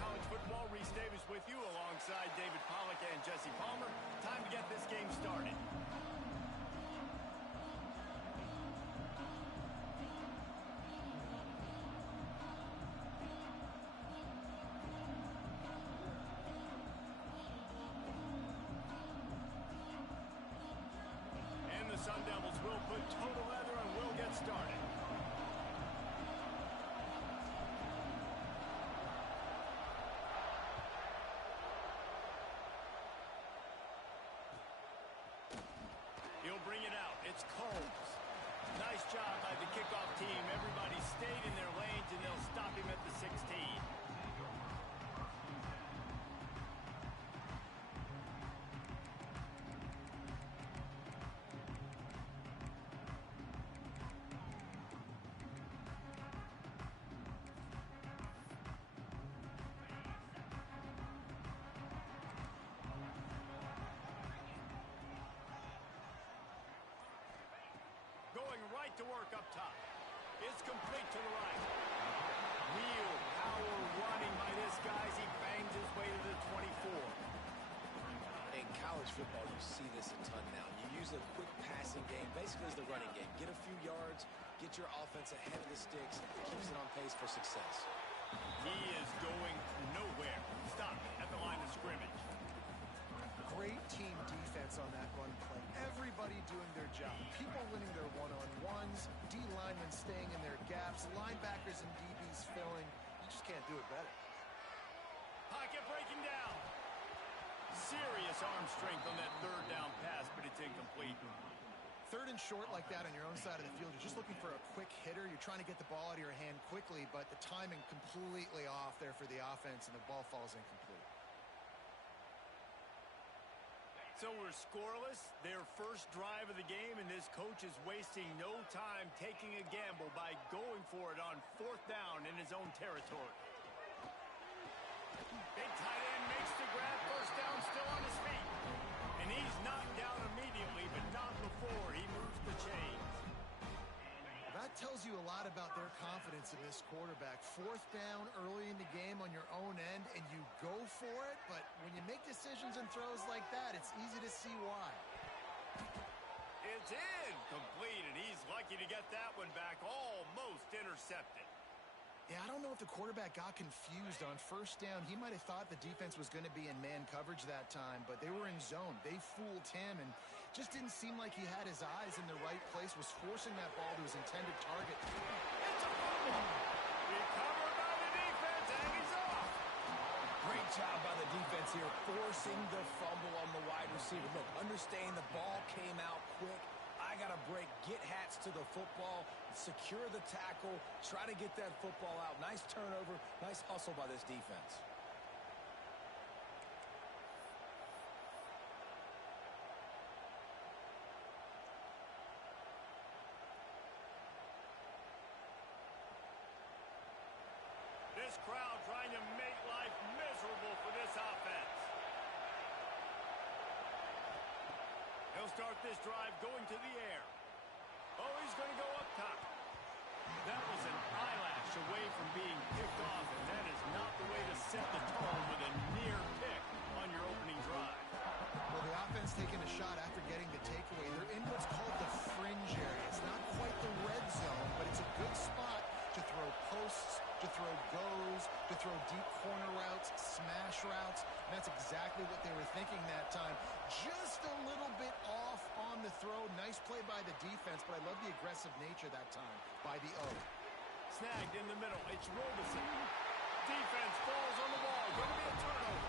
College Football. Reese Davis with you alongside David Pollack and Jesse Palmer. Time to get this game started. And the Sun Devils will put total leather and will get started. He'll bring it out. It's Combs. Nice job by the kickoff team. Everybody stayed in their lanes, and they'll stop him at the 16. Going right to work up top. It's complete to the right. Real power running by this guy as he bangs his way to the 24. In college football, you see this a ton now. You use a quick passing game, basically as the running game. Get a few yards, get your offense ahead of the sticks, keeps it on pace for success. He is going nowhere. Stop at the line of scrimmage. Great team defense on that run play. Everybody doing their job. People winning their one-on-ones, D linemen staying in their gaps, linebackers and DBs filling. You just can't do it better. Pocket breaking down. Serious arm strength on that third down pass, but it's incomplete. Third and short like that on your own side of the field, you're just looking for a quick hitter. You're trying to get the ball out of your hand quickly, but the timing completely off there for the offense, and the ball falls incomplete. So we're scoreless, their first drive of the game, and this coach is wasting no time taking a gamble by going for it on fourth down in his own territory. Big tight end makes the grab, first down, still on his feet. And he's knocked down immediately, but not before he moves the chains. That tells you a lot about their confidence in this quarterback. Fourth down early in the game on your own end, and you go for it, but when you make decisions and throws like that, it's easy to see why. It's incomplete, and he's lucky to get that one back, almost intercepted. Yeah, I don't know if the quarterback got confused on first down. He might have thought the defense was going to be in man coverage that time, but they were in zone. They fooled him and just didn't seem like he had his eyes in the right place, was forcing that ball to his intended target. It's a fumble! Recovered by the defense, and he's off! Great job by the defense here, forcing the fumble on the wide receiver. Look, understand the ball came out quick. I got to break, get hats to the football, secure the tackle, try to get that football out. Nice turnover, nice hustle by this defense. This crowd trying to make life miserable for this offense. He'll start this drive going to the air. Oh, he's going to go up top. That was an eyelash away from being picked off, and that is not the way to set the tone with a near pick on your opening drive. Well, the offense taking a shot after getting the takeaway. They're in what's called the fringe area. It's not quite the red zone, but it's a good spot to throw posts, to throw goes, to throw deep corner routes, smash routes. And that's exactly what they were thinking that time. Just a little bit off on the throw. Nice play by the defense, but I love the aggressive nature that time by the O. Snagged in the middle. It's Robeson. Defense falls on the ball. Going to be a turnover.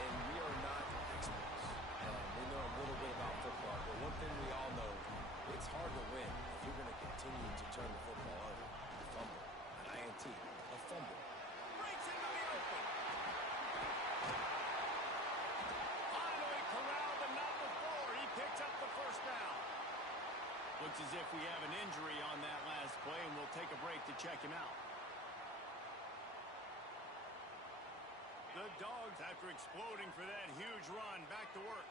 And we are not experts. We know a little bit about football, but one thing we all know, it's hard to win if you're going to continue to turn the football over. A fumble, an INT, a fumble. Breaks into the open. Finally corralled, but not before. He picks up the first down. Looks as if we have an injury on that last play, and we'll take a break to check him out. The Dogs, after exploding for that huge run, back to work.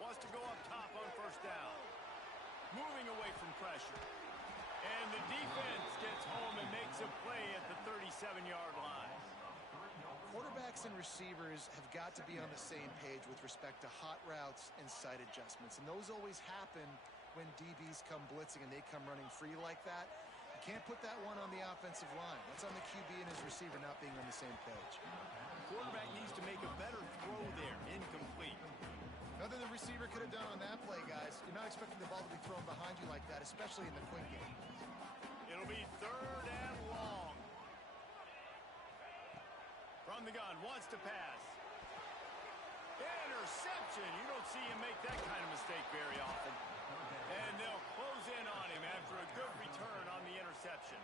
Wants to go up top on first down. moving away from pressure. And the defense gets home and makes a play at the 37-yard line. Quarterbacks and receivers have got to be on the same page with respect to hot routes and sight adjustments. And those always happen when DBs come blitzing and they come running free like that. You can't put that one on the offensive line. That's on the QB and his receiver not being on the same page. Quarterback needs to make a better throw there. Incomplete. Nothing the receiver could have done on that play, guys. You're not expecting the ball to be thrown behind you like that, especially in the quick game. It'll be 3rd and long. From the gun, wants to pass. Interception. You don't see him make that kind of mistake very often. And they'll close in on him after a good return on the interception.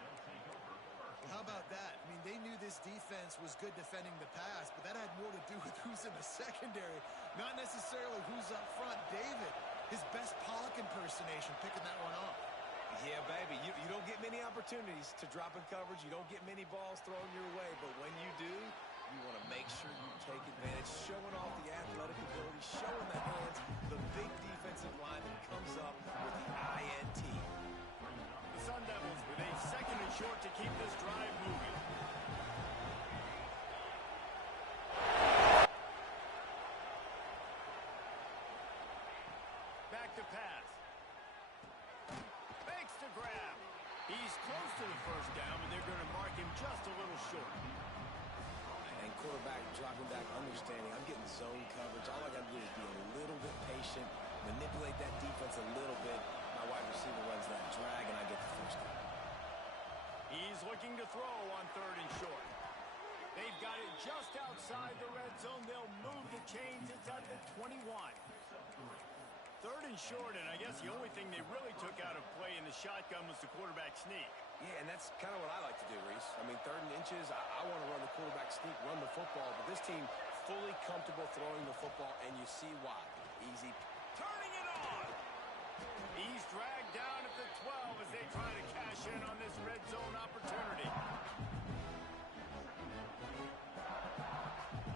How about that? I mean, they knew this defense was good defending the pass, but that had more to do with who's in the secondary, not necessarily who's up front. David, his best Pollock impersonation, picking that one off. Yeah, baby, you don't get many opportunities to drop in coverage. You don't get many balls thrown your way, but when you do, you want to make sure you take advantage, showing off the athletic ability, showing the hands, the big defensive line that comes up with the INT. The Sun Devils with a 2nd and short to keep this drive moving. Back to pass. Fakes to grab. He's close to the 1st down, but they're going to mark him just a little short. And quarterback dropping back, understanding I'm getting zone coverage. All I got to do is be a little bit patient, manipulate that defense a little bit. My wide receiver runs that drag, and I get the 1st down. He's looking to throw on 3rd and short. They've got it just outside the red zone. They'll move the chains. It's at the 21. 3rd and short, and I guess the only thing they really took out of play in the shotgun was the quarterback sneak. Yeah, and that's kind of what I like to do, Reese. I mean, 3rd and inches, I want to run the quarterback sneak, run the football, but this team fully comfortable throwing the football, and you see why. Easy. Turning it on. He's dragged down at the 12 as they try to cash in on this red zone opportunity.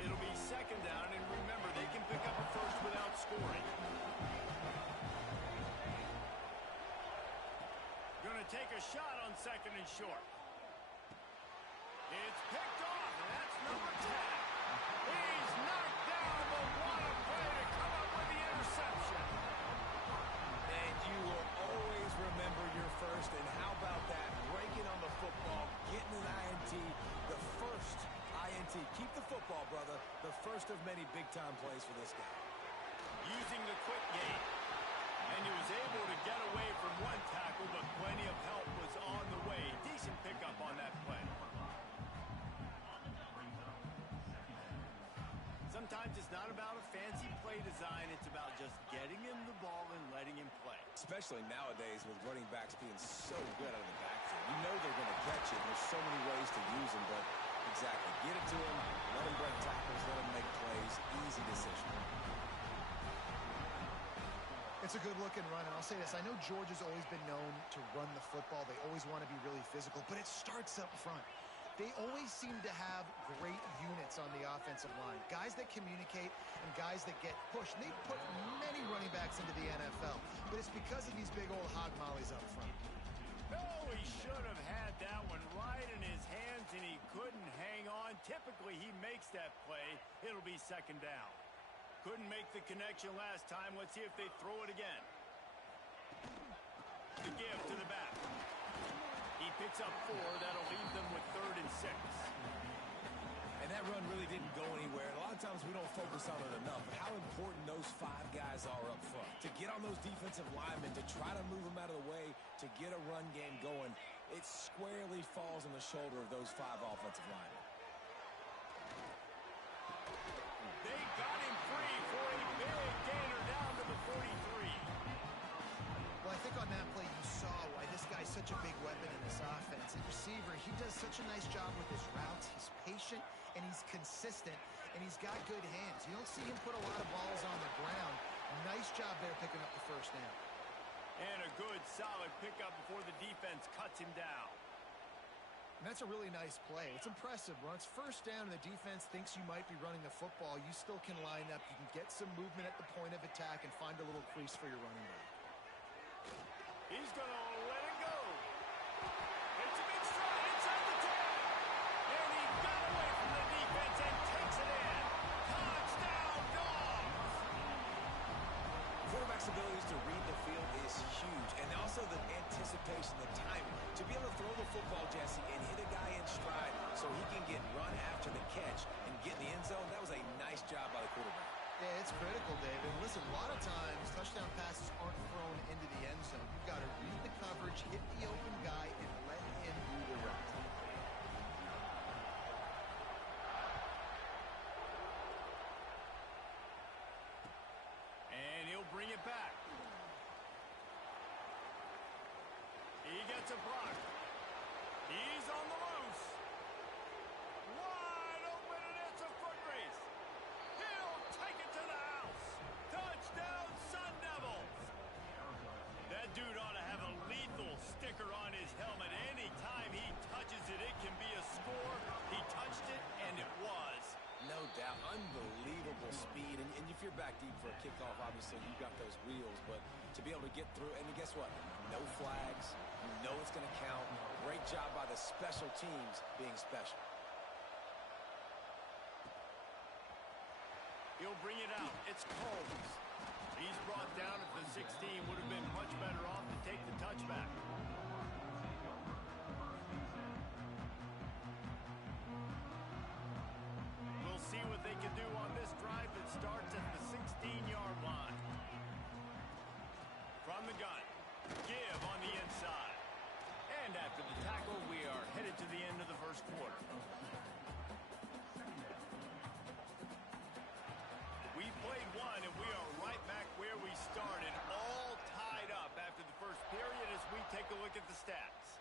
It'll be 2nd down, and remember, they can pick up a 1st without scoring. Going to take a shot on 2nd and short. It's picked off, and that's number 10. He's knocked down, but what a play to come up with the interception. And you will always remember your 1st, and how about that? Breaking on the football, getting an INT, the 1st INT. Keep the football, brother. The 1st of many big-time plays for this guy. Using the quick game. And he was able to get away from one tackle, but plenty of help was on the way. Decent pickup on that play. Sometimes it's not about a fancy play design. It's about just getting him the ball and letting him play. Especially nowadays with running backs being so good out of the backfield. You know they're going to catch it. There's so many ways to use them, but exactly. Get it to him, let him break tackles, let him make plays. Easy decision. It's a good-looking run, and I'll say this. I know Georgia's always been known to run the football. They always want to be really physical, but it starts up front. They always seem to have great units on the offensive line, guys that communicate and guys that get pushed. And they've put many running backs into the NFL, but it's because of these big old hog mollies up front. Oh, he should have had that one right in his hands, and he couldn't hang on. Typically, he makes that play. It'll be 2nd down. Couldn't make the connection last time. Let's see if they throw it again. The give to the back. He picks up 4. That'll leave them with 3rd and 6. And that run really didn't go anywhere. And a lot of times we don't focus on it enough. But how important those 5 guys are up front. To get on those defensive linemen, to try to move them out of the way, to get a run game going, it squarely falls on the shoulder of those 5 offensive linemen. They got him free for a big gainer down to the 43. Well, I think on that play you saw why this guy's such a big weapon in this offense. At receiver, he does such a nice job with his routes. He's patient, and he's consistent, and he's got good hands. You don't see him put a lot of balls on the ground. Nice job there picking up the 1st down. And a good, solid pickup before the defense cuts him down. And that's a really nice play. It's impressive. When it's 1st down and the defense thinks you might be running the football, you still can line up. You can get some movement at the point of attack and find a little crease for your running back. He's going to let it go. It's a big stride inside the 10. And he got away from the defense and takes it in. Touchdown, Dogs! Quarterback's abilities to read the field is huge, and also the anticipation, the timing. To be able to throw the football, Jesse, and hit a guy in stride so he can get run after the catch and get in the end zone, that was a nice job by the quarterback. Yeah, it's critical, David. Listen, a lot of times touchdown passes aren't thrown into the end zone. You've got to read the coverage, hit the open guy, and let him do the rest. And he'll bring it back. He gets a block. He's on the loose. Wide open, and it's a foot race. He'll take it to the house. Touchdown, Sun Devils. That dude ought to have a lethal sticker on his helmet. Anytime he touches it, it can be a score. He touched it, and it was. No doubt. Unbelievable speed. And if you're back deep for a kickoff, obviously you've got those wheels. But to be able to get through, and guess what? No flags. You know it's going to count. Great job by the special teams being special. He'll bring it out. It's Combs. He's brought down at the 16. Would have been much better off to take the touchback. We'll see what they can do on this drive that starts at the 16-yard line. From the gun, give on the inside. And after the tackle, we are headed to the end of the first quarter. We played one, and we are right back where we started, all tied up after the first period as we take a look at the stats.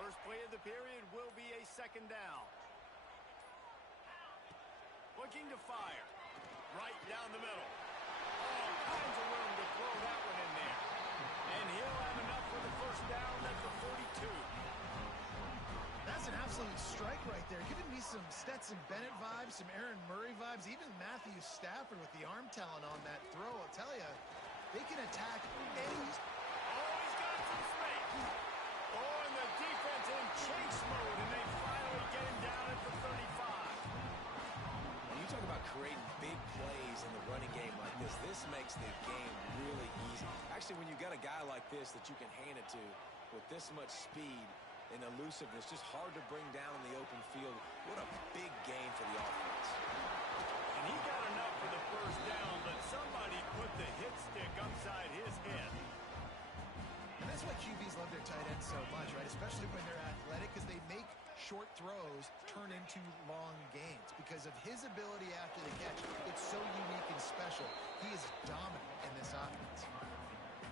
First play of the period will be a second down. Looking to fire. Right down the middle. All kinds of room to throw that one in there. And he'll have enough for the first down at the 42. That's an absolute strike right there. Giving me some Stetson Bennett vibes, some Aaron Murray vibes, even Matthew Stafford with the arm talent on that throw. I'll tell you, they can attack any... Oh, he's got some space. Oh, and the defense in chase mode, and they finally get him down at the 35. When you talk about creating big plays in the running game like this makes the game really easy. Actually, when you got a guy like this that you can hand it to with this much speed and elusiveness, just hard to bring down in the open field. What a big game for the offense. And he got enough for the first down, but somebody put the hit stick upside his head. And that's why QBs love their tight ends so much, right? Especially when they're athletic, because they make short throws turn into long gains. Because of his ability after the catch, it's so unique and special. He is dominant in this offense.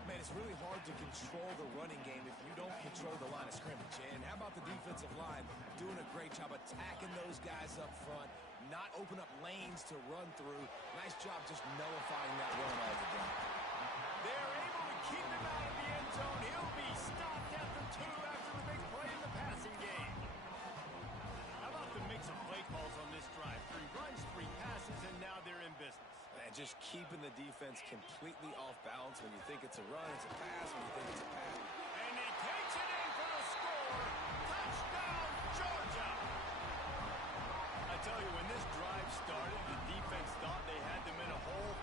Man, it's really hard to control the running game if you don't control the line of scrimmage. And how about the defensive line doing a great job attacking those guys up front, not open up lanes to run through. Nice job just nullifying that run altogether. They're able to keep him out of the end zone. He'll be stopped at the 2 after the big play in the passing game. How about the mix of play calls on this drive? 3 runs, 3 passes, and now they're in business. And just keeping the defense completely off balance. When you think it's a run, it's a pass. When you think it's a pass. And he takes it in for the score. Touchdown, Georgia. I tell you, when this drive started, the defense thought they had them in a hole.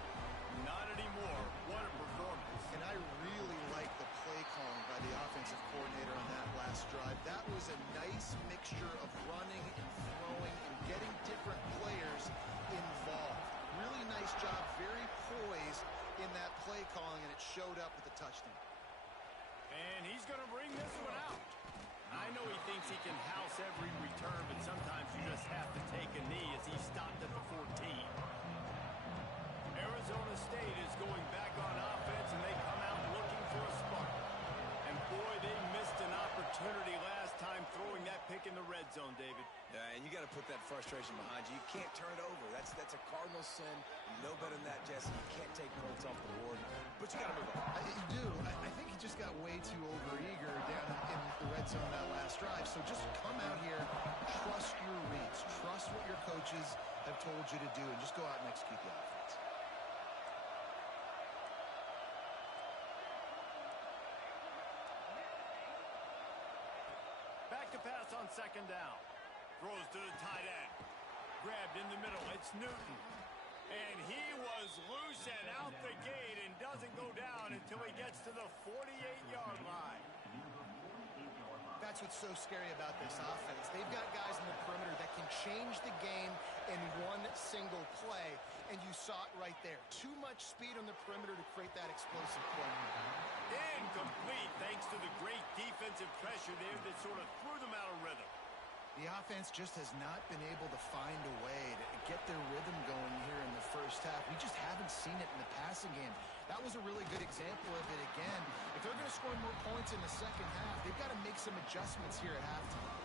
Not anymore. What a performance. And I really like the play calling by the offensive coordinator on that last drive. That was a nice mixture of running and throwing and getting different players involved. Really nice job, very poised in that play calling, and it showed up with the touchdown. And he's going to bring this one out. I know he thinks he can house every return, but sometimes you just have to take a knee as he stopped at the 14. Arizona State is going back on offense, and they come out looking for a spark. And boy, they missed an opportunity last time throwing that pick in the red zone, David. Yeah, and you got to put that frustration behind you. You can't turn it over. That's a cardinal sin. You know better than that, Jesse. You can't take points off the board, but you got to move on. You do. I think he just got way too overeager down in the red zone that last drive. So just come out here, trust your reads, trust what your coaches have told you to do, and just go out and execute the offense. Back to pass on second down. Throws to the tight end. Grabbed in the middle. It's Newton. And he was loose and out the gate and doesn't go down until he gets to the 48-yard line. That's what's so scary about this offense. They've got guys in the perimeter that can change the game in one single play, and you saw it right there. Too much speed on the perimeter to create that explosive play. Incomplete thanks to the great defensive pressure there that sort of threw them out of rhythm. The offense just has not been able to find a way to get their rhythm going here in the first half. We just haven't seen it in the passing game. That was a really good example of it again. If they're going to score more points in the second half, they've got to make some adjustments here at halftime.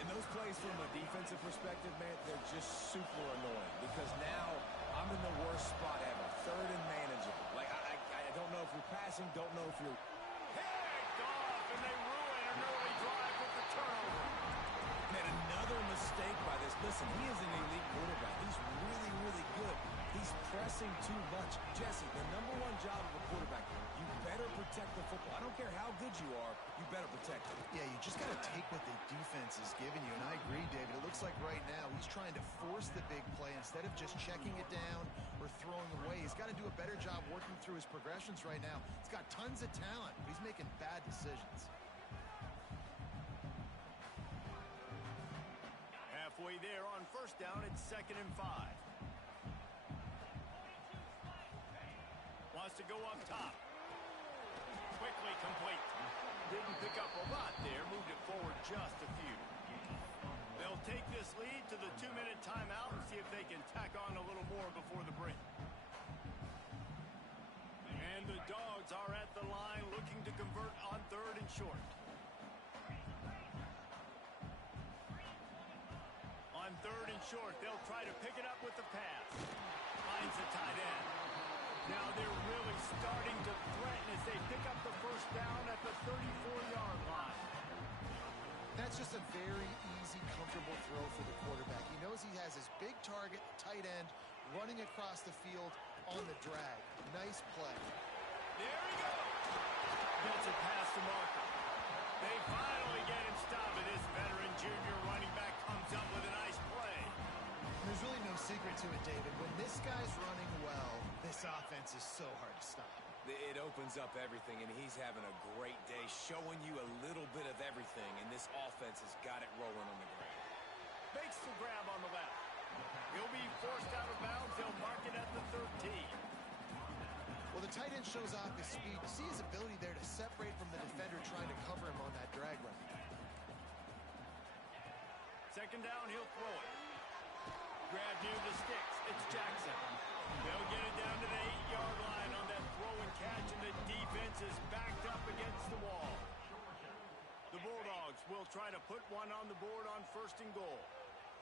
And those plays from a defensive perspective, man, they're just super annoying because now I'm in the worst spot ever. Third and manageable. Like, I don't know if you're passing, don't know if you're... Picked off, and they ruin an early drive with the turnover. And another mistake by this. Listen, he is an elite quarterback. He's really, really good. He's pressing too much. Jesse, the number one job of a quarterback, you better protect the football. I don't care how good you are, you better protect it. Yeah, you just got to take what the defense is giving you. And I agree, David. It looks like right now he's trying to force the big play instead of just checking it down or throwing away. He's got to do a better job working through his progressions right now. He's got tons of talent, but he's making bad decisions. Halfway there on first down, it's 2nd and 5. Wants to go up top. Quickly complete. Didn't pick up a lot there. Moved it forward just a few. They'll take this lead to the 2-minute timeout and see if they can tack on a little more before the break. And the Dogs are at the line looking to convert on 3rd and short. On 3rd and short, they'll try to pick it up with the pass. Finds the tight end. Now they're really starting to threaten as they pick up the first down at the 34-yard line. That's just a very easy, comfortable throw for the quarterback. He knows he has his big target, tight end, running across the field on the drag. Nice play. There he goes. Gets it past the marker. They finally get him stopped, and this veteran junior running back comes up with a nice play. There's really no secret to it, David. When this guy's running well, this offense is so hard to stop. It opens up everything, and he's having a great day, showing you a little bit of everything, and this offense has got it rolling on the ground. Makes the grab on the left. He'll be forced out of bounds. They'll mark it at the 13. Well, the tight end shows off his speed. You see his ability there to separate from the defender trying to cover him on that drag run. 2nd down, he'll throw it. Grab near the sticks. It's Jackson. They'll get it down to the 8-yard line on that throw and catch, and the defense is backed up against the wall. The Bulldogs will try to put one on the board on 1st and goal.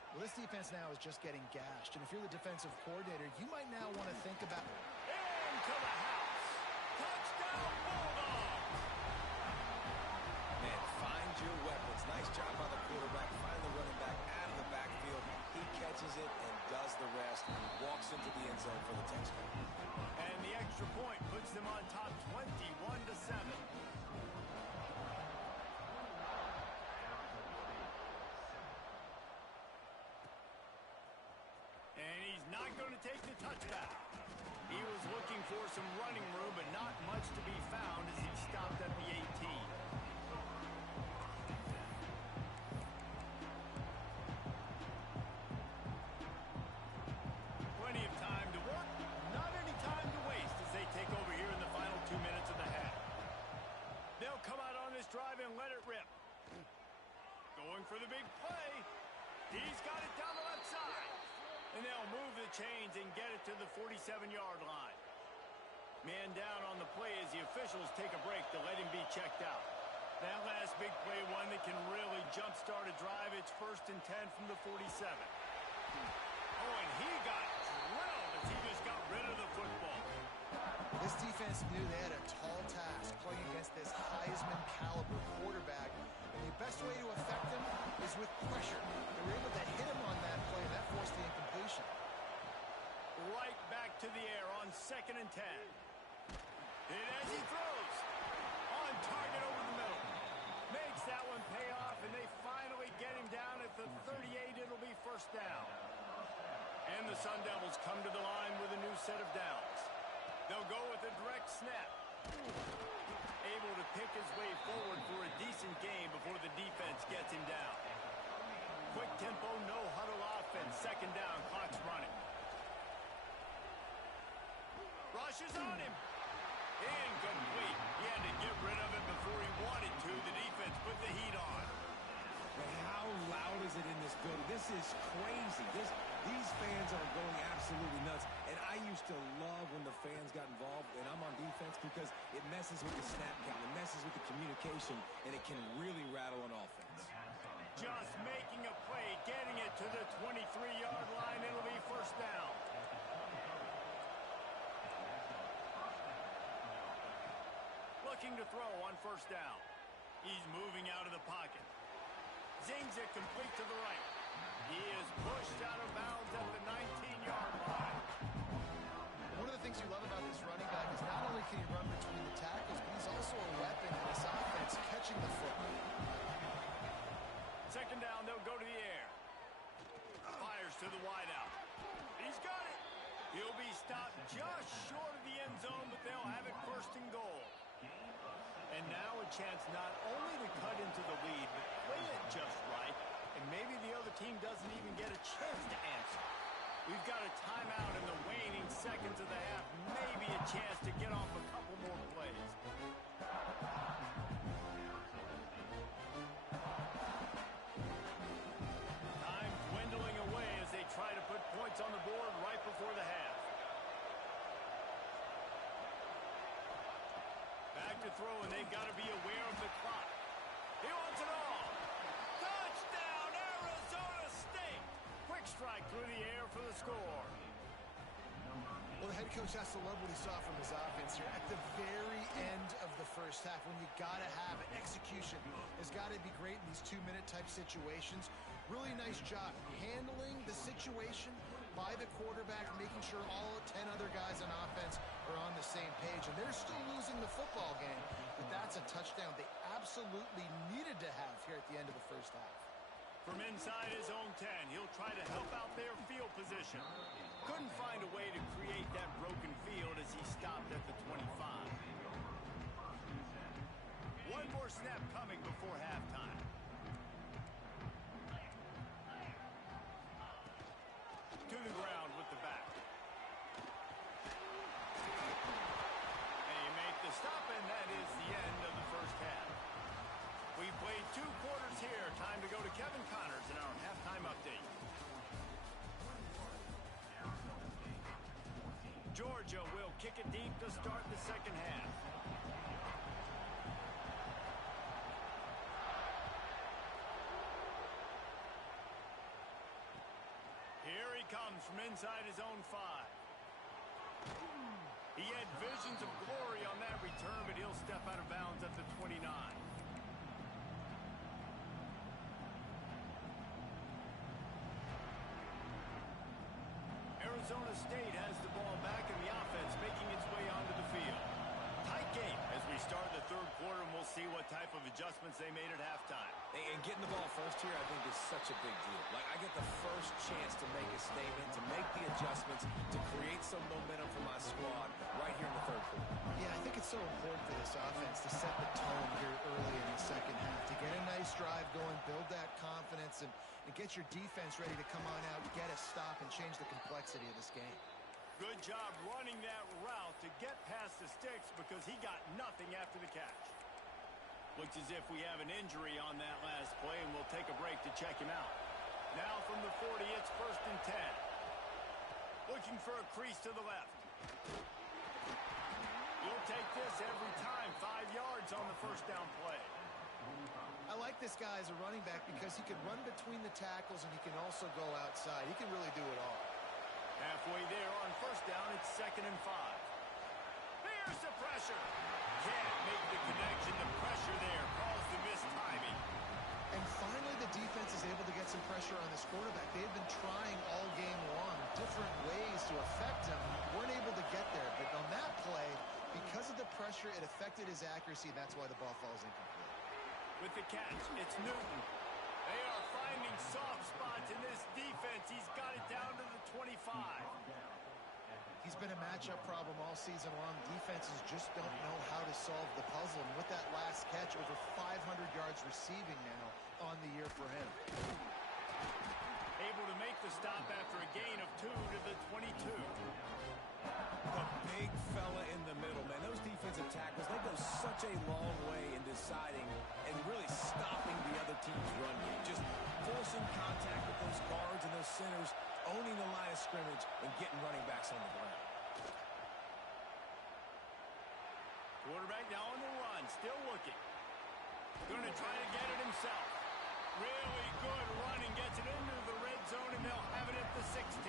Well, this defense now is just getting gashed, and if you're the defensive coordinator, you might now want to think about... Into the house. Touchdown, Bulldogs! Man, find your weapons. Nice job by the quarterback. Find the running back out of the backfield. He catches it and does the rest. Walks into the end zone for the touchdown. And the extra point puts them on top 21-7. And he's not going to take the touchback. He was looking for some running room, but not much to be found as he stopped at the 18. Plenty of time to work, not any time to waste as they take over here in the final 2 minutes of the half. They'll come out on this drive and let it rip. Going for the big play. He's got it down the left side. And they'll move the chains and get it to the 47-yard line. Man down on the play as the officials take a break to let him be checked out. That last big play, one that can really jumpstart a drive. It's 1st and 10 from the 47. Oh, and he got drilled as he just got rid of the football. This defense knew they had a tall task playing against this high with pressure. They were able to hit him on that play, and that forced the incompletion. Right back to the air on 2nd and 10. Hit as he throws. On target over the middle. Makes that one pay off, and they finally get him down at the 38. It'll be first down. And the Sun Devils come to the line with a new set of downs. They'll go with a direct snap. Able to pick his way forward for a decent game before the defense gets him down. Quick tempo, no huddle offense. 2nd down, clock's running. Rushes on him. Incomplete. He had to get rid of it before he wanted to. The defense put the heat on. But how loud is it in this building? This is crazy. These fans are going absolutely nuts. And I used to love when the fans got involved, and I'm on defense, because it messes with the snap count. It messes with the communication, and it can really rattle an offense. Just making a play, getting it to the 23-yard line. It'll be first down. Looking to throw on first down. He's moving out of the pocket. Zings it complete to the right. He is pushed out of bounds at the 19-yard line. One of the things you love about this running back is not only can he run between the tackles, but he's also a weapon in this offense, catching the football. 2nd down, they'll go to the air. Fires to the wideout. He's got it. He'll be stopped just short of the end zone, but they'll have it 1st and goal. And now a chance not only to cut into the lead, but play it just right. And maybe the other team doesn't even get a chance to answer. We've got a timeout in the waning seconds of the half. Maybe a chance to get off a couple more plays. Time dwindling away as they try to put points on the board right before the half. Back to throw, and they've got to be aware of the clock. He wants it all. Touchdown, Arizona State. Quick strike through the air for the score. Well, the head coach has to love what he saw from his offense here. At the very end of the first half, when you got to have it, execution has got to be great in these 2-minute type situations. Really nice job handling the situation by the quarterback, making sure all 10 other guys on offense are on the same page. And they're still losing the football game, but that's a touchdown they absolutely needed to have here at the end of the first half. From inside his own 10, he'll try to help out their field position. Couldn't find a way to create that broken field as he stopped at the 25. One more snap coming before halftime. To the ground with the back. They make the stop, and that is the end of the first half. We played 2 quarters here. Time to go to Kevin Connors in our halftime update. Georgia will kick it deep to start the second half. Here he comes from inside his own 5. He had visions of glory on that return, but he'll step out of bounds at the 29. Arizona State has the ball back in the offense, making its way onto the field. Tight game as we start the third quarter, and we'll see what type of adjustments they made at halftime. And getting the ball first here, I think, is such a big deal. Like, I get the first chance to make a statement, to make the adjustments, to create some momentum for my squad right here in the third quarter. Yeah, I think it's so important for this offense to set the tone here early in the second half, to get a nice drive going, build that confidence, and get your defense ready to come on out, get a stop, and change the complexity of this game. Good job running that route to get past the sticks because he got nothing after the catch. Looks as if we have an injury on that last play, and we'll take a break to check him out. Now from the 40, it's 1st and 10. Looking for a crease to the left. You'll take this every time. 5 yards on the first down play. I like this guy as a running back because he can run between the tackles and he can also go outside. He can really do it all. Halfway there on first down, it's 2nd and 5. Here's the pressure. Can't make the connection. The pressure there caused the missed timing. And finally the defense is able pressure on this quarterback. They've been trying all game long different ways to affect him. Weren't able to get there. But on that play, because of the pressure, it affected his accuracy. That's why the ball falls incomplete. With the catch, it's Newton. They are finding soft spots in this defense. He's got it down to the 25. He's been a matchup problem all season long. Defenses just don't know how to solve the puzzle. And with that last catch, over 500 yards receiving now on the year for him. Able to make the stop after a gain of 2 to the 22. The big fella in the middle, man. Those defensive tackles, they go such a long way in deciding and really stopping the other team's run game. Just forcing contact with those guards and those centers, owning the line of scrimmage, and getting running backs on the ground. Quarterback now on the run, still looking. Going to try to get it himself. Really good running, gets it into the red zone, and they'll have it at the 16.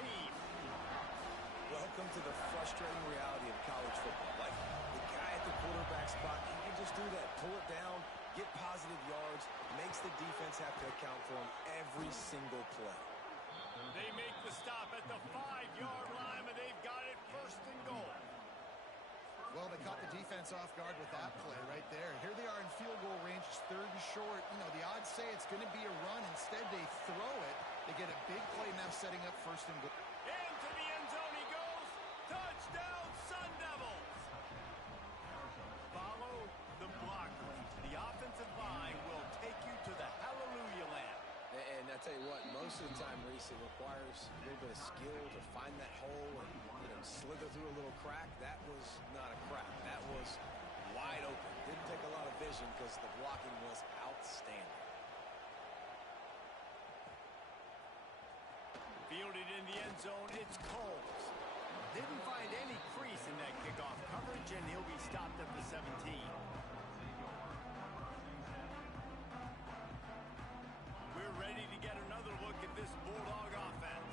Welcome to the frustrating reality of college football. Like, the guy at the quarterback spot, he can just do that. Pull it down, get positive yards, makes the defense have to account for him every single play. They make the stop at the 5-yard line, but they've got it first and goal. Well, they caught the defense off guard with that play right there. Here they are in field goal range. It's 3rd and short. You know, the odds say it's going to be a run. Instead, they throw it. They get a big play now setting up first and goal. Into the end zone he goes. Touchdown, Sun Devils. Follow the blocker. The offensive line will take you to the hallelujah land. And I tell you what, most of the time, Reese, it requires a little bit of skill to find that hole and slither through a little crack. That was not a crack. That was wide open. Didn't take a lot of vision because the blocking was outstanding. Fielded in the end zone, it's Coles. Didn't find any crease in that kickoff coverage, and he'll be stopped at the 17. We're ready to get another look at this Bulldog offense.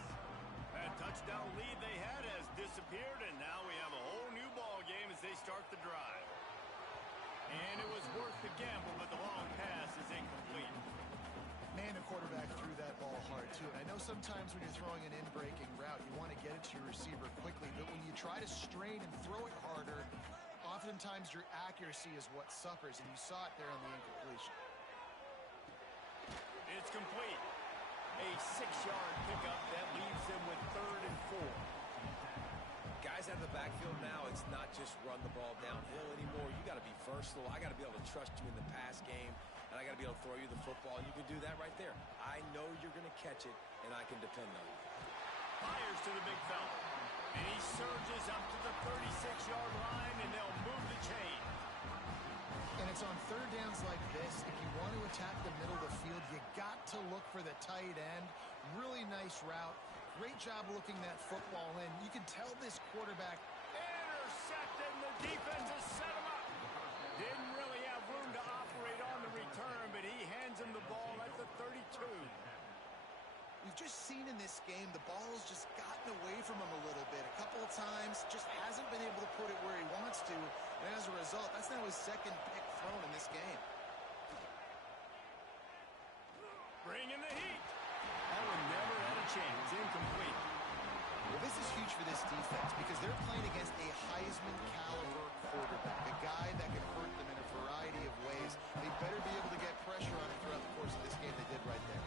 That touchdown lead they had has disappeared, and now we have a whole new ball game as they start the drive. And it was worth the gamble, but the long pass is incomplete. Man, the quarterback threw that ball hard, too. And I know sometimes when you're throwing an in-breaking route, you want to get it to your receiver quickly. But when you try to strain and throw it harder, oftentimes your accuracy is what suffers. And you saw it there on the incompletion. It's complete. A 6-yard pickup that leaves them with 3rd and 4. Guys out of the backfield now, it's not just run the ball downhill anymore. You got to be versatile. I got to be able to trust you in the pass game, and I got to be able to throw you the football, and you can do that right there. I know you're going to catch it, and I can depend on you. Fires to the big fella, and he surges up to the 36-yard line, and they'll move the chain. And it's on 3rd downs like this. If you want to attack the middle of the field, you got to look for the tight end. Really nice route. Great job looking that football in. You can tell this quarterback. Intercepted, and the defense has set him up. Didn't really have room to operate on the return, but he hands him the ball at the 32. We've just seen in this game the ball's just gotten away from him a little bit. A couple of times, just hasn't been able to put it where he wants to. And as a result, that's now his 2nd pick thrown in this game. Bringing the heat. That one never had a chance. Incomplete. Well, this is huge for this defense because they're playing against a Heisman-caliber quarterback, a guy that can hurt them in a variety of ways. They better be able to get pressure on him throughout the course of this game. They did right there.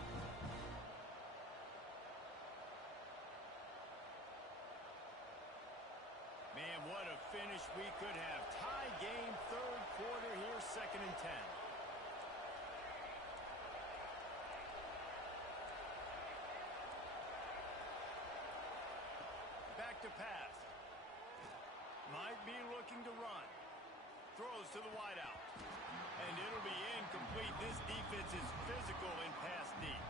Man, what a finish we could have. Tie game, 3rd quarter here, 2nd and 10. Back to pass. Might be looking to run. Throws to the wideout. And it'll be incomplete. This defense is physical in pass deep.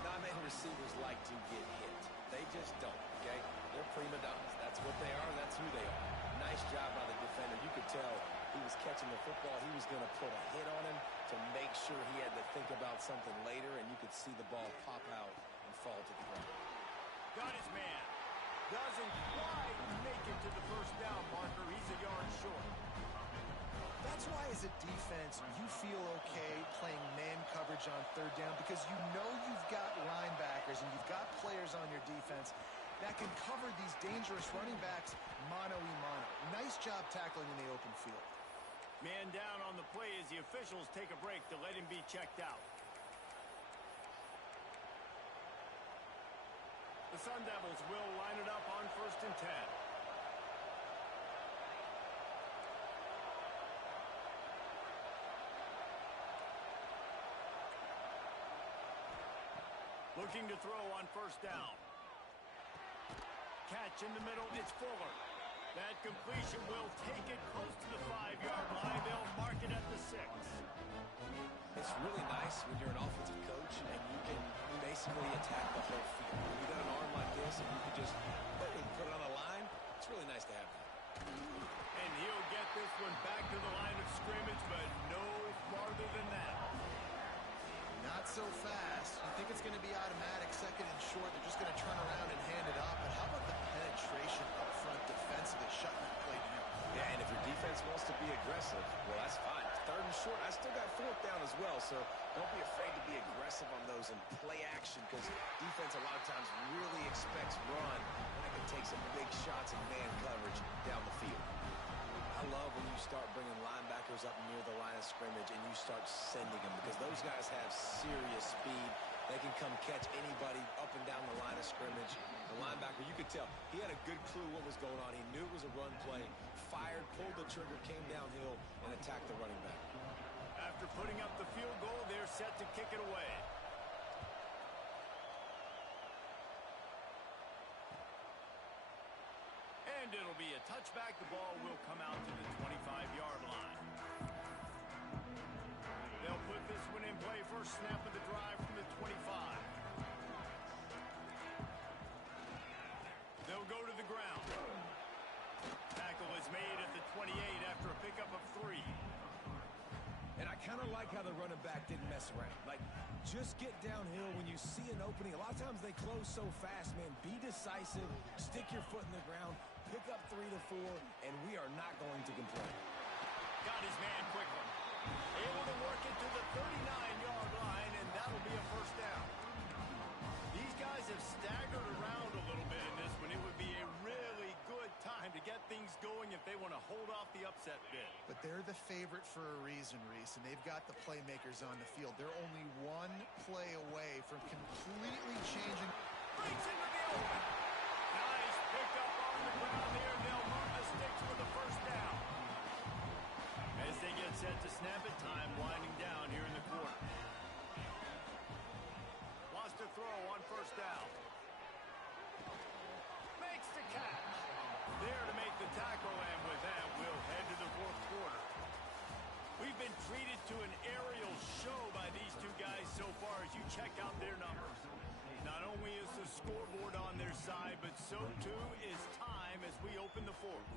Not many receivers like to get hit. They just don't, okay? They're prima donnas. That's what they are. That's who they are. Nice job by the defender. You could tell he was catching the football. He was going to put a hit on him to make sure he had to think about something later, and you could see the ball pop out and fall to the ground. Got his man. Doesn't quite make it to the 1st down marker. He's a yard short. That's why as a defense, you feel okay playing man coverage on third down because you know you've got linebackers and you've got players on your defense that can cover these dangerous running backs mano-a-mano. Nice job tackling in the open field. Man down on the play as the officials take a break to let him be checked out. The Sun Devils will line it up on 1st and 10. Looking to throw on 1st down. Catch in the middle, it's Fuller. That completion will take it close to the 5-yard line. They'll mark it at the 6. It's really nice when you're an offensive coach and you can basically attack the whole field. When you got an arm like this and you can just put it on the line, it's really nice to have that. And he'll get this one back to the line of scrimmage, but no farther than that. Not so fast. You think it's going to be automatic, 2nd and short. They're just going to turn around and hand it off. But how about the penetration up front defensively, shutting that play down? Yeah, and if your defense wants to be aggressive, well, that's fine. 3rd and short, I still got 4th down as well, so don't be afraid to be aggressive on those and play action because defense a lot of times really expects run and they can take some big shots in man coverage down the field. I love when you start bringing linebackers up near the line of scrimmage and you start sending them because those guys have serious speed. They can come catch anybody up and down the line of scrimmage. The linebacker, you could tell, he had a good clue what was going on. He knew it was a run play, fired, pulled the trigger, came downhill, and attacked the running back. After putting up the field goal, they're set to kick it away. And it'll be a touchback. The ball will come out to the 25-yard line. They'll put this one in play. First snap of the drive from the 25. They'll go to the ground. Tackle is made at the 28 after a pickup of 3. And I kind of like how the running back didn't mess around. Like, just get downhill when you see an opening. A lot of times they close so fast, man. Be decisive, stick your foot in the ground, pick up 3 to 4, and we are not going to complain. Got his man quickly. Able to work it to the 39-yard line, and that'll be a 1st down. These guys have staggered around a little bit in this one. It would be a really good time to get things going if they want to hold off the upset bid. But they're the favorite for a reason, Reese, and they've got the playmakers on the field. They're only one play away from completely changing. Breaks into the open. Nice pickup on the ground there. They'll move the sticks for the 1st down. As they get set to snap it, time winding down here in the quarter. Wants to throw on 1st down. Makes the catch. There to make the tackle, and with that, we'll head to the 4th quarter. We've been treated to an aerial show by these two guys so far as you check out their numbers. Not only is the scoreboard on their side, but so too is time as we open the 4th.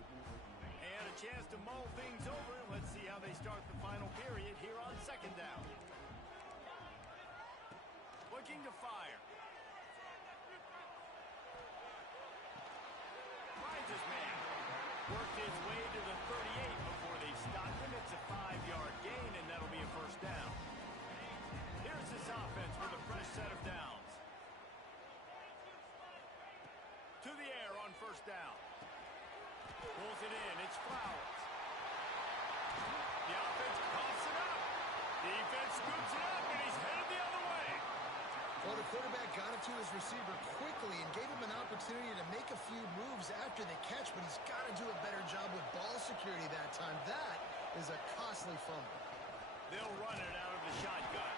And a chance to mull things over. Let's see how they start the final period here on 2nd down. Looking to fire. Finds his man. Worked his way to the 38 before they stopped him. It's a 5-yard gain, and that'll be a 1st down. Here's this offense with a fresh set of downs. To the air on 1st down. Pulls it in. It's Flowers. The offense coughs it up. Defense scoops it up, and he's headed the other way. Well, the quarterback got it to his receiver quickly and gave him an opportunity to make a few moves after the catch, but he's got to do a better job with ball security that time. That is a costly fumble. They'll run it out of the shotgun.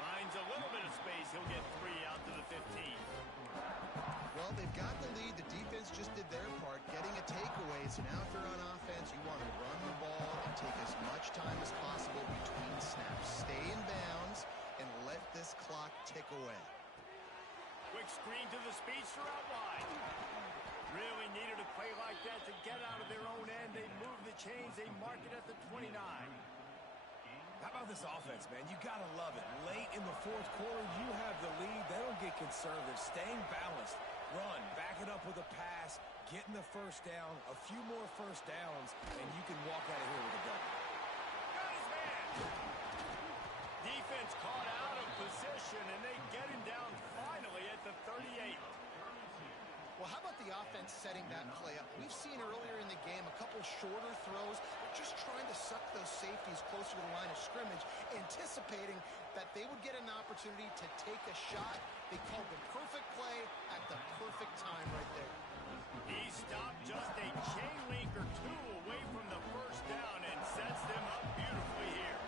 Finds a little bit of space. He'll get 3 out to the 15. Well, they've got the lead. The defense just did their part, getting a takeaway. So now if you're on offense, you want to run the ball and take as much time as possible between snaps. Stay in bounds and let this clock tick away. Quick screen to the speedster out wide. Really needed a play like that to get out of their own end. They move the chains. They mark it at the 29. How about this offense, man? You got to love it. Late in the 4th quarter, you have the lead. They don't get conservative. Staying balanced. Run. Back it up with a pass. Getting the 1st down. A few more 1st downs, and you can walk out of here with a W. Got possession, and they get him down finally at the 38. Well, how about the offense setting that play up? We've seen earlier in the game a couple shorter throws, just trying to suck those safeties closer to the line of scrimmage, anticipating that they would get an opportunity to take a shot. They called the perfect play at the perfect time right there. He stopped just a chain link or two away from the first down and sets them up beautifully here.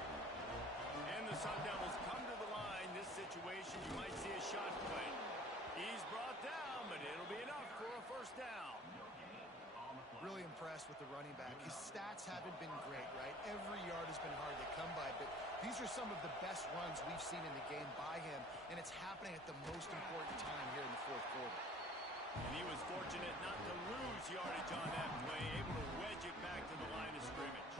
And the Sun Devils come to the line. This situation, you might see a shot play. He's brought down, but it'll be enough for a first down. Really impressed with the running back. His stats haven't been great, right? Every yard has been hard to come by, but these are some of the best runs we've seen in the game by him, and it's happening at the most important time here in the fourth quarter. And he was fortunate not to lose yardage on that play, able to wedge it back to the line of scrimmage.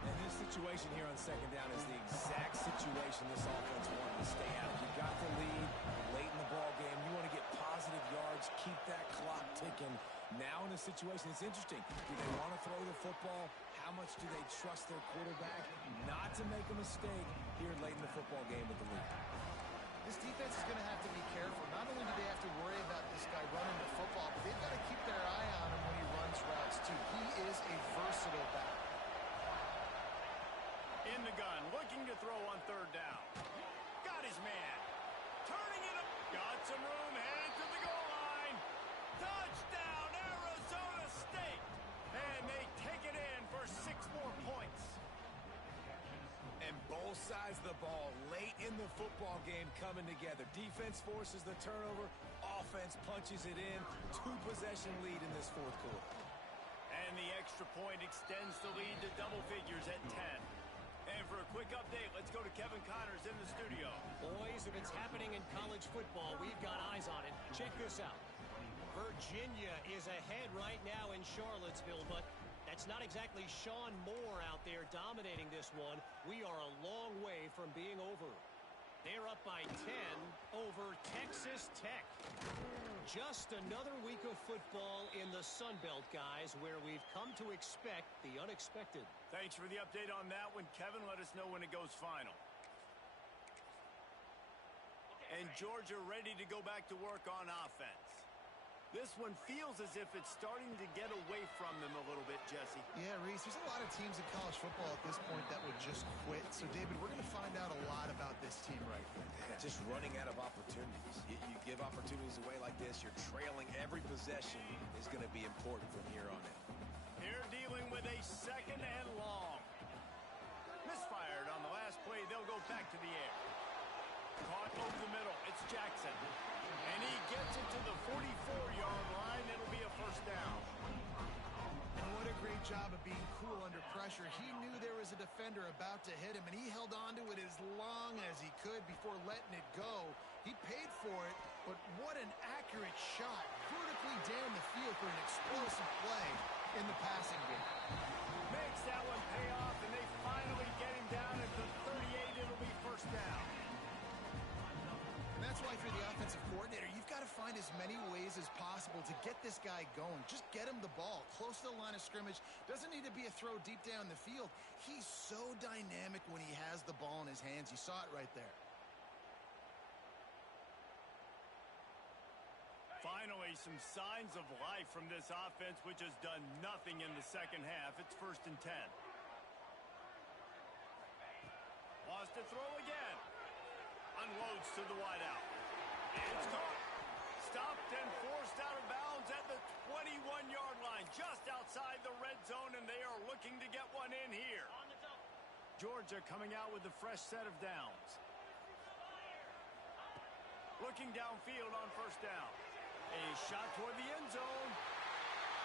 And this situation here on second down is the exact situation this offense wanted to stay out. You got the lead late in the ball game. You want to get positive yards, keep that clock ticking. Now in a situation, it's interesting. Do they want to throw the football? How much do they trust their quarterback not to make a mistake here late in the football game with the lead? This defense is going to have to be careful. Not only do they have to worry about this guy running the football, but they've got to keep their eye on him when he runs routes, too. He is a versatile back. In the gun, looking to throw on third down. Got his man. Turning it up. Got some room, headed to the goal line. Touchdown, Arizona State. And they take it in for 6 more points. And both sides of the ball late in the football game coming together. Defense forces the turnover. Offense punches it in. 2-possession lead in this fourth quarter. And the extra point extends the lead to double figures at 10. And for a quick update, let's go to Kevin Connors in the studio. Boys, if it's happening in college football, we've got eyes on it. Check this out. Virginia is ahead right now in Charlottesville, but that's not exactly Sean Moore out there dominating this one. We are a long way from being over. They're up by 10 over Texas Tech. Just another week of football in the Sun Belt, guys, where we've come to expect the unexpected. Thanks for the update on that one, Kevin. Let us know when it goes final. And Georgia ready to go back to work on offense. This one feels as if it's starting to get away from them a little bit, Jesse. Yeah, Reese, there's a lot of teams in college football at this point that would just quit. So, David, we're going to find out a lot about this team right here. Yeah, just running out of opportunities. You give opportunities away like this, you're trailing every possession is going to be important from here on in. They're dealing with a second and long. Misfired on the last play. They'll go back to the air. Caught over the middle. It's Jackson. And he gets it to the 44-yard line. It'll be a first down. And what a great job of being cool under pressure. He knew there was a defender about to hit him, and he held on to it as long as he could before letting it go. He paid for it, but what an accurate shot. Vertically down the field for an explosive play in the passing game. Makes that one pay off, and they finally get him down at the 38. It'll be first down. And that's why, if you're the offensive coordinator, you've got to find as many ways as possible to get this guy going. Just get him the ball close to the line of scrimmage. Doesn't need to be a throw deep down the field. He's so dynamic when he has the ball in his hands. You saw it right there. Finally, some signs of life from this offense, which has done nothing in the second half. It's 1st and 10. Lost to throw again. Unloads to the wideout. It's caught. Stopped and forced out of bounds at the 21-yard line, just outside the red zone, and they are looking to get one in here. Georgia coming out with a fresh set of downs. Looking downfield on first down. A shot toward the end zone.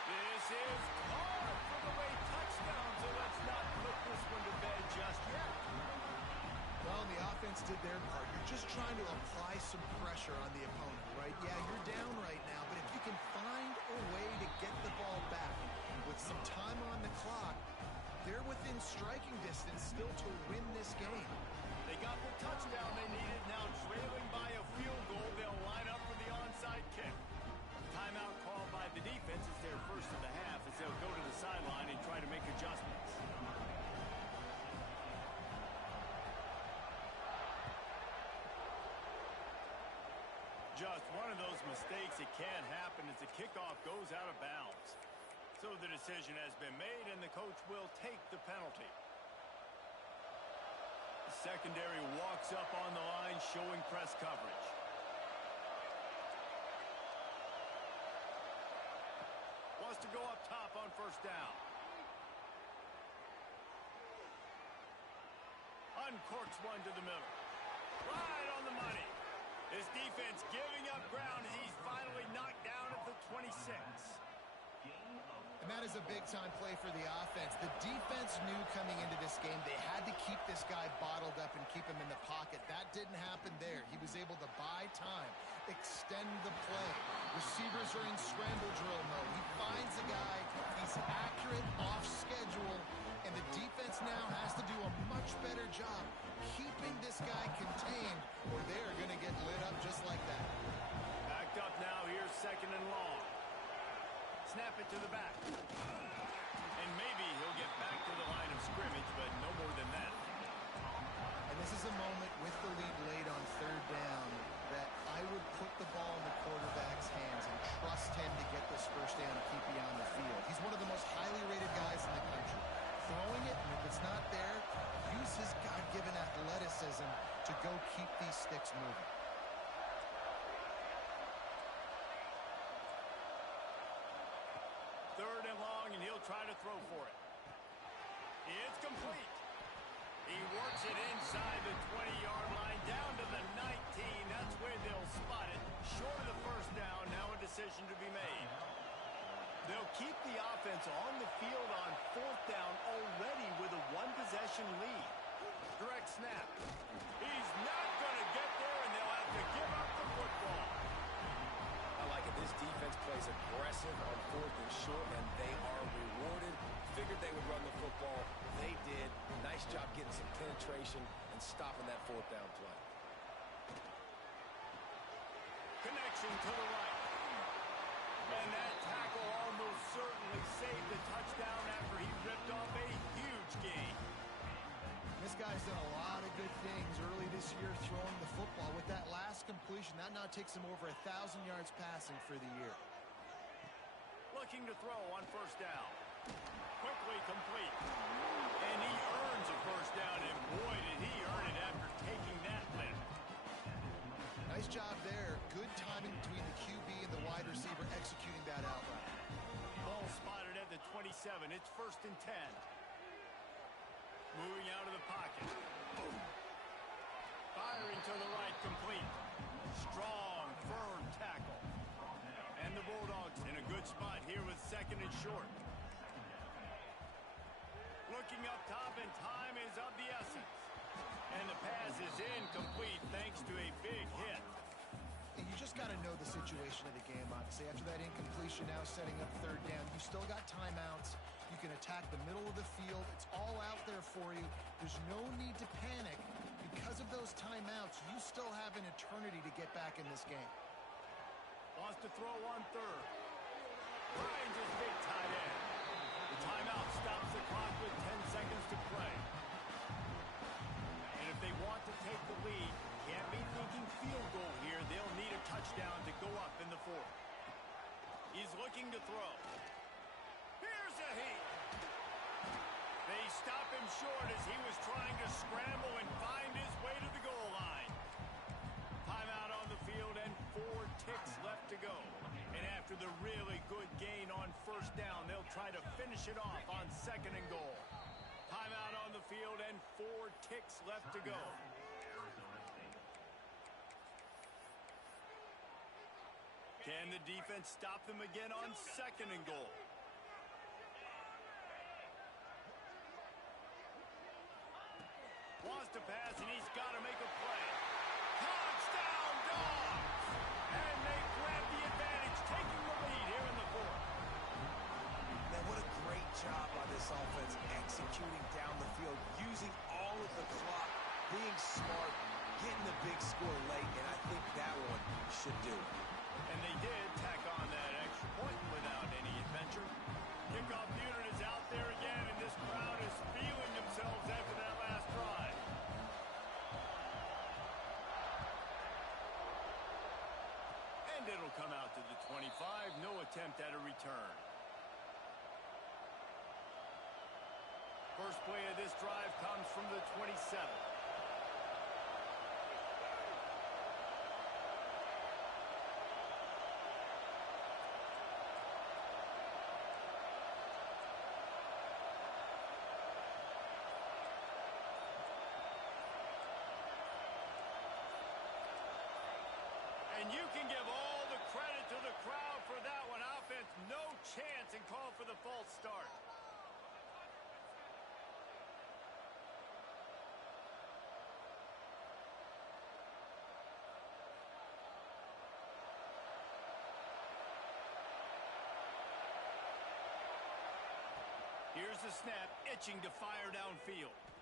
This is caught for the late touchdown, so let's not put this one to bed just yet. Well, the offense did their part. You're just trying to apply some pressure on the opponent, right? Yeah, you're down right now, but if you can find a way to get the ball back with some time on the clock, they're within striking distance still to win this game. They got the touchdown they needed. Now trailing by a field goal, they'll line up for the onside kick. Timeout called by the defense is their first of the half as they'll go to the sideline and try to make adjustments. mistakes that can't happen as the kickoff goes out of bounds. So the decision has been made, and the coach will take the penalty. The secondary walks up on the line, showing press coverage. Wants to go up top on first down. Uncorks one to the middle. Right on the money. His defense giving up ground as he's finally knocked down at the 26. And that is a big-time play for the offense. The defense knew coming into this game they had to keep this guy bottled up and keep him in the pocket. That didn't happen there. He was able to buy time, extend the play. Receivers are in scramble drill mode. He finds the guy. He's accurate, off schedule, and the defense now has to do a much better job keeping this guy contained, or they're going to get lit up just like that. Backed up now. Here's second and long. Snap it to the back. And maybe he'll get back to the line of scrimmage, but no more than that. And this is a moment with the lead late on third down that I would put the ball in the quarterback's hands and trust him to get this first down and keep you on the field. He's one of the most highly rated guys in the country. Throwing it, and if it's not there, use his God-given athleticism to go keep these sticks moving. Third and long, and he'll try to throw for it. It's complete. He works it inside the 20-yard line, down to the 19. That's where they'll spot it. Short of the first down, now a decision to be made. They'll keep the offense on the field on fourth down already with a one-possession lead. Direct snap. He's not going to get there, and they'll have to give up the football. I like it. This defense plays aggressive on fourth and short, and they are rewarded. Figured they would run the football. They did. Nice job getting some penetration and stopping that fourth down play. Connection to the right. And that tackle almost certainly saved the touchdown after he ripped off a huge gain. This guy's done a lot of good things early this year throwing the football. With that last completion, that now takes him over 1,000 yards passing for the year. Looking to throw on first down. Quickly complete. And he earns a first down, and boy, did he earn it after taking that lift. Nice job there. Good timing between the QB and the wide receiver executing that out route. Ball spotted at the 27. It's first and 10. Moving out of the pocket. Firing to the right, complete. Strong, firm tackle. And the Bulldogs in a good spot here with second and short. Looking up top, and time is of the essence. And the pass is incomplete thanks to a big hit. And you just got to know the situation of the game, obviously. After that incompletion, now setting up third down, you still got timeouts. You can attack the middle of the field. It's all out there for you. There's no need to panic. Because of those timeouts, you still have an eternity to get back in this game. Wants to throw on third. Finds his big tight end. The timeout stops the clock with 10 seconds to play. And if they want to take the lead, can't be thinking field goal here. They'll need a touchdown to go up in the fourth. He's looking to throw. Here's a heat. They stop him short as he was trying to scramble and find his way to the goal line. Timeout on the field and 4 ticks left to go. And after the really good gain on first down, they'll try to finish it off on second and goal. Timeout on the field and 4 ticks left to go. Can the defense stop them again on second and goal? Wants to pass, and he's got to make a play. Touchdown, Dogs! And they grab the advantage, taking the lead here in the fourth. Man, what a great job by this offense executing down the field, using all of the clock, being smart, getting the big score late, and I think that one should do it. And they did tack on that extra point without any adventure. Kickoff unit is out there again, and this crowd is feeling themselves after that last drive. And And it'll come out to the 25. No attempt at a return. First play of this drive comes from the 27. And you can give all the credit to the crowd for that one. Offense, no chance, and call for the false start. Here's the snap, itching to fire downfield.